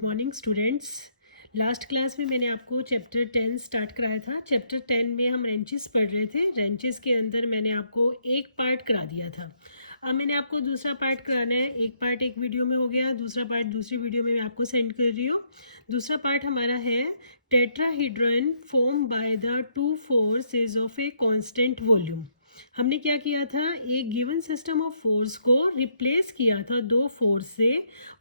Morning students. Last class में मैंने आपको चैप्टर 10 स्टार्ट कराया था। चैप्टर 10 में हम रेंचेस पढ़ रहे थे। रेंचेस के अंदर मैंने आपको एक पार्ट करा दिया था। अब मैंने आपको दूसरा पार्ट कराना है। एक पार्ट एक वीडियो में हो गया, दूसरा पार्ट दूसरी वीडियो में मैं आपको सेंड कर रही हूँ। दूसरा पार्ट हमारा है tetrahedron form by the two forces of a constant volume. हमने क्या किया था, एक गिवन सिस्टम ऑफ फोर्स को रिप्लेस किया था दो फोर्स से,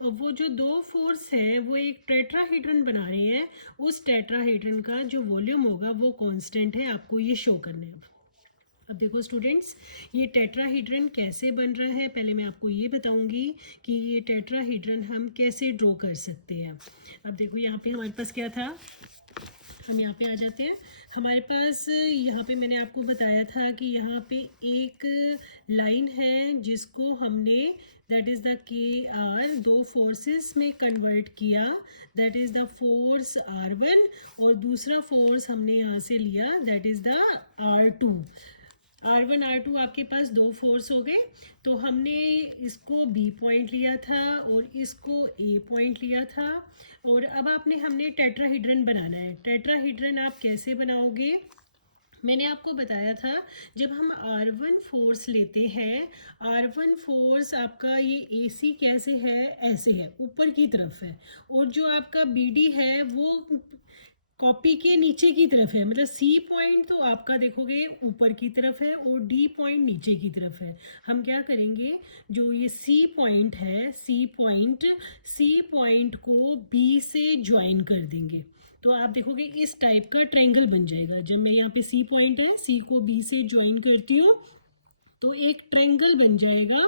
और वो जो दो फोर्स है वो एक टेट्राहीड्रन बना रही है। उस टेट्राहीड्रन का जो वॉल्यूम होगा वो कांस्टेंट है, आपको ये शो करने हैं। अब देखो स्टूडेंट्स, ये टेट्राहीड्रन कैसे बन रहा है, पहले मैं आपको ये बताऊंगी कि ये टेट्राहीड्रन हम कैसे ड्रॉ कर सकते हैं। अब देखो यहाँ पे हमारे पास क्या था, हम यहाँ पे आ जाते हैं। हमारे पास यहाँ पे मैंने आपको बताया था कि यहाँ पे एक लाइन है जिसको हमने दैट इज़ द के आर दो फोर्सेस में कन्वर्ट किया। That is the force R1 और दूसरा फोर्स हमने यहाँ से लिया that is the R2। R1 R2 आपके पास दो फोर्स हो गए। तो हमने इसको B पॉइंट लिया था और इसको A पॉइंट लिया था। और अब हमने टेट्राहीड्रन बनाना है। टेट्राहीड्रन आप कैसे बनाओगे, मैंने आपको बताया था। जब हम R1 फोर्स लेते हैं, R1 फोर्स आपका ये AC कैसे है, ऐसे है, ऊपर की तरफ है। और जो आपका BD है वो कॉपी के नीचे की तरफ है। मतलब C पॉइंट तो आपका देखोगे ऊपर की तरफ है और D पॉइंट नीचे की तरफ है। हम क्या करेंगे, जो ये C पॉइंट है, C पॉइंट को B से ज्वाइन कर देंगे। तो आप देखोगे इस टाइप का ट्रायंगल बन जाएगा। जब मैं यहाँ पे C पॉइंट है, C को B से ज्वाइन करती हूँ तो एक ट्रायंगल बन जाएगा।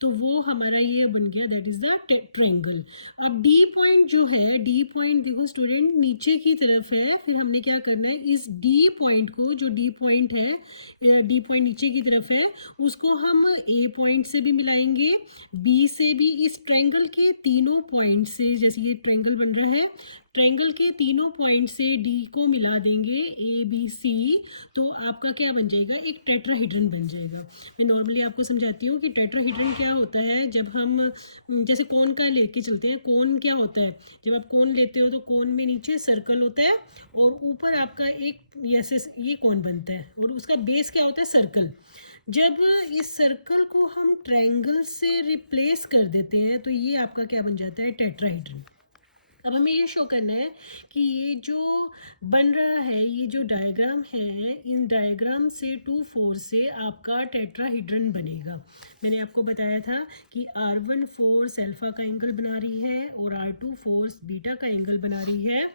तो वो हमारा ये बन गया, दैट इज द ट्रायंगल। अब डी पॉइंट जो है, डी पॉइंट देखो स्टूडेंट नीचे की तरफ है। फिर हमने क्या करना है, इस डी पॉइंट को, जो डी पॉइंट है, डी पॉइंट नीचे की तरफ है, उसको हम ए पॉइंट से भी मिलाएंगे, बी से भी। इस ट्रायंगल के तीनों पॉइंट से, जैसे ये ट्रायंगल बन रहा है, ट्रायंगल के तीनों पॉइंट से डी को मिला देंगे, ABC। तो आपका क्या बन जाएगा, एक टेट्राहीड्रन बन जाएगा। मैं नॉर्मली आपको समझाती हूँ कि टेट्राहीड्रन क्या होता है। जब हम जैसे कोन का लेके चलते हैं, कोन क्या होता है, जब आप कोन लेते हो तो कोन में नीचे सर्कल होता है और ऊपर आपका एक ऐसे ये कोन बनता है और उसका बेस क्या होता है, सर्कल। जब इस सर्कल को हम ट्रायंगल से रिप्लेस कर देते हैं तो ये आपका क्या बन जाता है, टेट्राहीड्रन। अब हमें ये शो करना है कि ये जो बन रहा है, ये जो डायग्राम है, इन डायग्राम से टू फोर्स से आपका टेट्राहीड्रन बनेगा। मैंने आपको बताया था कि R1 फोर्स अल्फा का एंगल बना रही है और R2 फोर्स बीटा का एंगल बना रही है।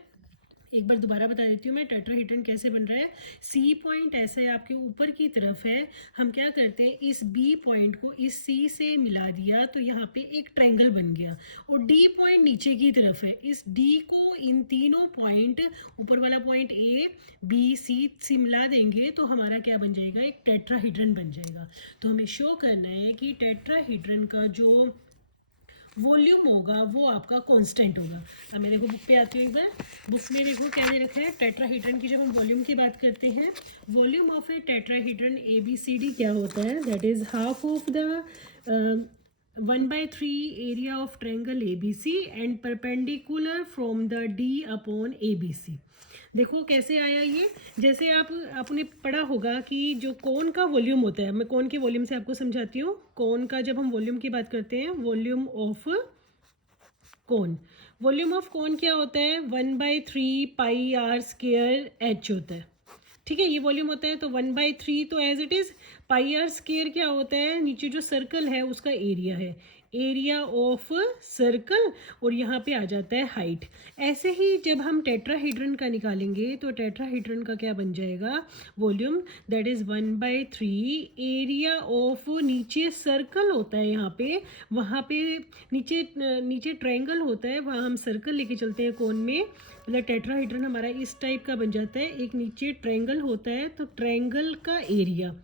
एक बार दोबारा बता देती हूँ मैं टेट्राहीड्रन कैसे बन रहा है। C पॉइंट ऐसे आपके ऊपर की तरफ है। हम क्या करते हैं, इस B पॉइंट को इस C से मिला दिया तो यहाँ पे एक ट्रायंगल बन गया। और D पॉइंट नीचे की तरफ है, इस D को इन तीनों पॉइंट, ऊपर वाला पॉइंट A B C से मिला देंगे तो हमारा क्या बन जाएगा, एक टेट्राहीड्रन बन जाएगा। तो हमें शो करना है कि टेट्राहीड्रन का जो वॉल्यूम होगा वो आपका कांस्टेंट होगा। अब मैं देखो बुक पे आती हूँ एक बार। बुक में देखो क्या दे रखा है, टेट्राहीड्रन की जब हम वॉल्यूम की बात करते हैं, वॉल्यूम ऑफ ए टेट्राहीड्रन ABCD क्या होता है, that is half of the 1/3 area of triangle ABC and perpendicular from the D upon ABC। देखो कैसे आया ये, जैसे आपने पढ़ा होगा कि जो कोन का वॉल्यूम होता है, मैं कोन के वॉल्यूम से आपको समझाती हूँ। कोन का जब हम वॉल्यूम की बात करते हैं, volume of cone, volume of cone क्या होता है, 1/3 पाई आर स्क्वायर H होता है। ठीक है, ये वॉल्यूम होता है। तो 1/3 तो as it is, pi R square क्या होता है, नीचे जो सर्कल है उसका एरिया है, एरिया ऑफ सर्कल, और यहाँ पे आ जाता है हाइट। ऐसे ही जब हम टेट्राहीड्रन का निकालेंगे तो टेट्राहीड्रन का क्या बन जाएगा, volume, that is 1/3 area of, नीचे सर्कल होता है यहाँ पे, वहाँ पे नीचे नीचे ट्रायंगल होता है, वहाँ हम सर्कल लेके चलते हैं कोन में। मतलब टेट्राहीड्रन हमारा इस टाइप का बन जाता है। एक नीचे ट्रायंगल होता है तो ट्रायंगल का area,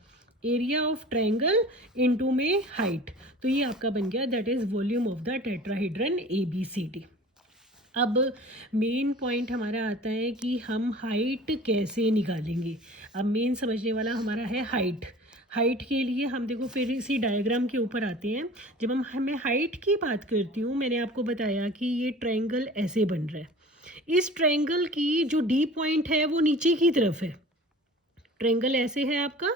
area of triangle into में हाइट, तो ये आपका बन गया, that is volume of the tetrahedron ABCD। अब मेन पॉइंट हमारा आता है कि हम हाइट कैसे निकालेंगे। अब मेन समझने वाला हमारा है हाइट। हाइट के लिए हम देखो फिर इसी डायग्राम के ऊपर आते हैं। जब मैं हाइट की बात करती हूँ, मैंने आपको बताया कि ये ट्रायंगल ऐसे बन रहा है। इस ट्रायंगल की जो डी पॉइंट है वो नीचे की तरफ है। ट्रायंगल ऐसे है आपका,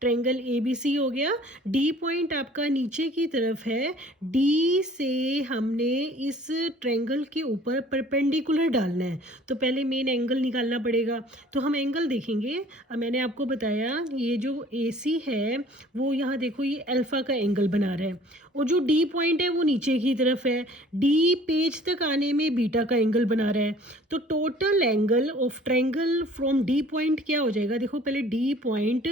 ट्रायंगल ए बी सी हो गया, डी पॉइंट आपका नीचे की तरफ है। डी से हमने इस ट्रायंगल के ऊपर परपेंडिकुलर डालना है, तो पहले मेन एंगल निकालना पड़ेगा। तो हम एंगल देखेंगे। अब मैंने आपको बताया ये जो ए सी है वो यहाँ देखो ये अल्फ़ा का एंगल बना रहा है, और जो डी पॉइंट है वो नीचे की तरफ है। डी पेज तक आने में बीटा का एंगल बना रहा है। तो total angle of triangle from D point क्या हो जाएगा, देखो पहले डी पॉइंट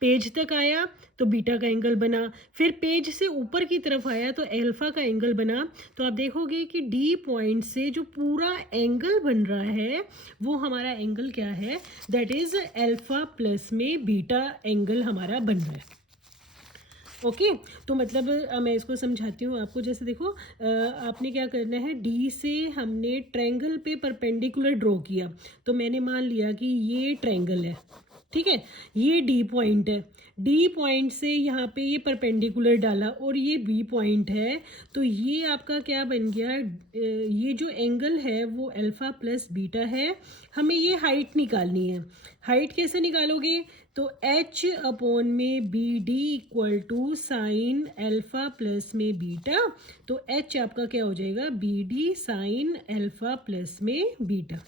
पेज तक आया तो बीटा का एंगल बना, फिर पेज से ऊपर की तरफ आया तो अल्फा का एंगल बना। तो आप देखोगे कि डी पॉइंट से जो पूरा एंगल बन रहा है वो हमारा एंगल क्या है, दैट इज अल्फा प्लस में बीटा एंगल हमारा बन रहा है। ओके तो मतलब मैं इसको समझाती हूँ आपको। जैसे देखो आपने क्या करना है, डी से हमने ट्रायंगल पे परपेंडिकुलर ड्रॉ किया, तो मैंने मान लिया कि ये ट्रायंगल है, ठीक है, ये डी पॉइंट है। डी पॉइंट से यहाँ पे ये परपेंडिकुलर डाला और ये बी पॉइंट है, तो ये आपका क्या बन गया, ये जो एंगल है वो अल्फ़ा प्लस बीटा है। हमें ये हाइट निकालनी है। हाइट कैसे निकालोगे, तो h अपॉन में B D equal to sine alpha plus में बीटा। तो h आपका क्या हो जाएगा, B D sine alpha plus में beta,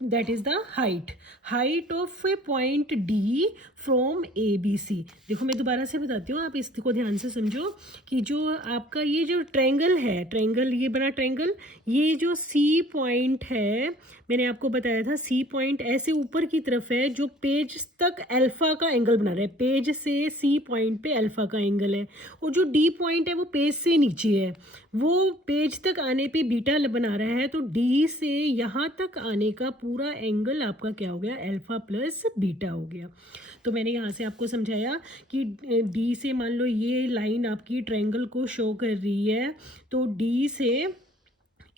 that is the height of a point D from A B C. देखो मैं दोबारा से बताती हूँ, आप इसको ध्यान से समझो कि जो आपका ये जो ट्रायंगल है, ट्रायंगल ये बना ट्रायंगल, ये जो सी पॉइंट है, मैंने आपको बताया था सी पॉइंट ऐसे ऊपर की तरफ है जो पेज तक अल्फ़ा का एंगल बना रहा है। पेज से सी पॉइंट पे अल्फ़ा का एंगल है, और जो डी पॉइंट है वो पेज से नीचे है, वो पेज तक आने पे बीटा बना रहा है। तो डी से यहाँ तक आने का पूरा एंगल आपका क्या हो गया, अल्फ़ा प्लस बीटा हो गया। तो मैंने यहाँ से आपको समझाया कि डी से मान लो ये लाइन आपकी ट्रायंगल को शो कर रही है, तो डी से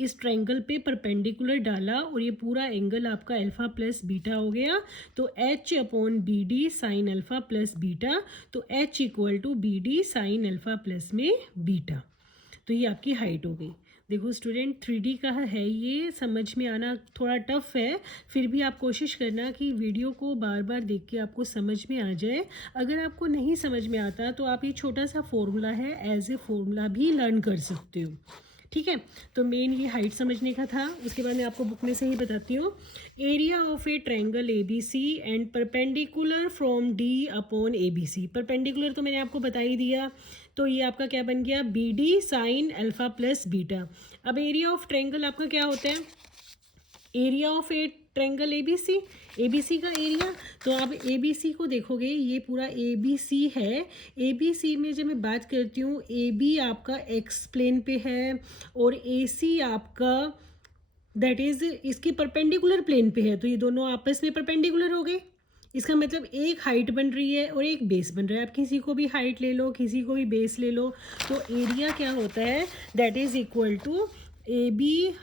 इस ट्रायंगल पे परपेंडिकुलर डाला और ये पूरा एंगल आपका अल्फ़ा प्लस बीटा हो गया। तो h upon B D sine alpha plus beta, तो h equal to B D sine alpha plus में बीटा। तो ये आपकी हाइट हो गई। देखो स्टूडेंट 3D का है, ये समझ में आना थोड़ा टफ है, फिर भी आप कोशिश करना कि वीडियो को बार बार देख के आपको समझ में आ जाए। अगर आपको नहीं समझ में आता तो आप ये छोटा सा फॉर्मूला है, एज ए फॉर्मूला भी लर्न कर सकते हो, ठीक है। तो मेन ये हाइट समझने का था। उसके बाद मैं आपको बुक में से ही बताती हूँ। Area of a triangle A B C and perpendicular from D upon A B C. Perpendicular तो मैंने आपको बता ही दिया, तो ये आपका क्या बन गया, B D sine alpha plus beta. अब एरिया ऑफ ट्रायंगल आपका क्या होता है, area of a triangle A B C का एरिया। तो आप ए बी सी को देखोगे, ये पूरा ए बी सी है। ए बी सी में जब मैं बात करती हूँ, ए बी आपका एक्स प्लेन पे है और ए सी आपका दैट इज़ इसकी परपेंडिकुलर प्लेन पे है, तो ये दोनों आपस में परपेंडिकुलर हो गए। इसका मतलब एक हाइट बन रही है और एक बेस बन रहा है। आप किसी को भी हाइट ले लो, किसी को भी बेस ले लो, तो एरिया क्या होता है, that is equal to A B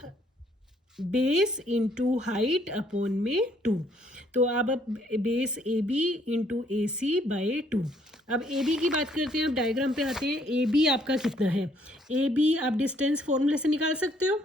base into height upon में 2। तो अब base A B into A C by 2। अब ए बी की बात करते हैं, अब डायग्राम पे आते हैं। ए बी आपका कितना है, ए बी आप डिस्टेंस फॉर्मूले से निकाल सकते हो।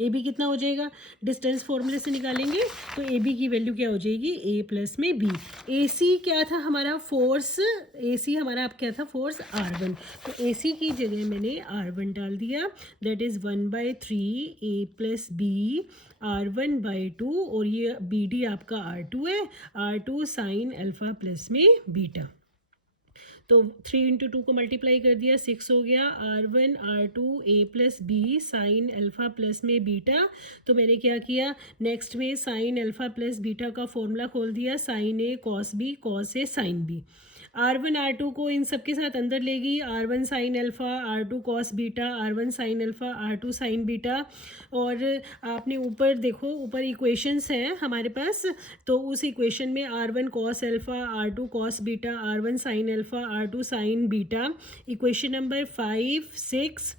ए बी कितना हो जाएगा, डिस्टेंस फॉर्मूले से निकालेंगे तो ए बी की वैल्यू क्या हो जाएगी, ए प्लस में बी। ए सी क्या था हमारा, फोर्स, ए सी हमारा आप क्या था, फोर्स R1। तो ए सी की जगह मैंने R1 डाल दिया, that is 1/3 A plus B R1/2, और ये बी डी आपका R2 है, R2 साइन अल्फ़ा प्लस में बीटा। तो 3 इंटू 2 को मल्टीप्लाई कर दिया, 6 हो गया। R1 R2 A plus B sine alpha plus में बीटा। तो मैंने क्या किया, नेक्स्ट में साइन अल्फ़ा प्लस बीटा का फॉर्मूला खोल दिया, sine A cos B, cos A sine B. R1 R2 को इन सब के साथ अंदर लेगी, R1 sine alpha, R2 cos beta, R1 sine alpha, R2 sign beta. और आपने ऊपर देखो, ऊपर इक्वेशंस हैं हमारे पास, तो उस इक्वेशन में R1 cos alpha, R2 cos beta, R1 sine alpha, R2 sign beta. Equation number 5, 6,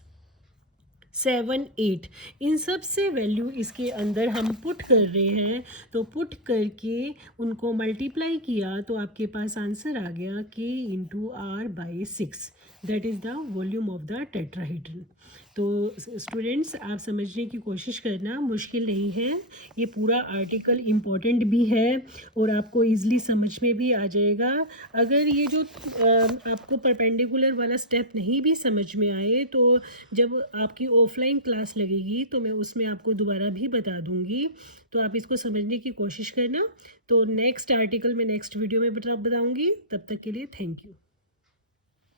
7, 8 इन सब से वैल्यू इसके अंदर हम पुट कर रहे हैं। तो पुट करके उनको मल्टीप्लाई किया तो आपके पास आंसर आ गया K into R by 6। That is the volume of the tetrahedron. तो स्टूडेंट्स आप समझने की कोशिश करना, मुश्किल नहीं है, ये पूरा आर्टिकल इम्पोर्टेंट भी है और आपको ईज़िली समझ में भी आ जाएगा। अगर ये जो आपको परपेंडिकुलर वाला स्टेप नहीं भी समझ में आए तो जब आपकी ऑफलाइन क्लास लगेगी तो मैं उसमें आपको दोबारा भी बता दूंगी। तो आप इसको समझने की कोशिश करना। तो नेक्स्ट आर्टिकल मैं नेक्स्ट वीडियो में बताऊंगी। तब तक के लिए थैंक यू।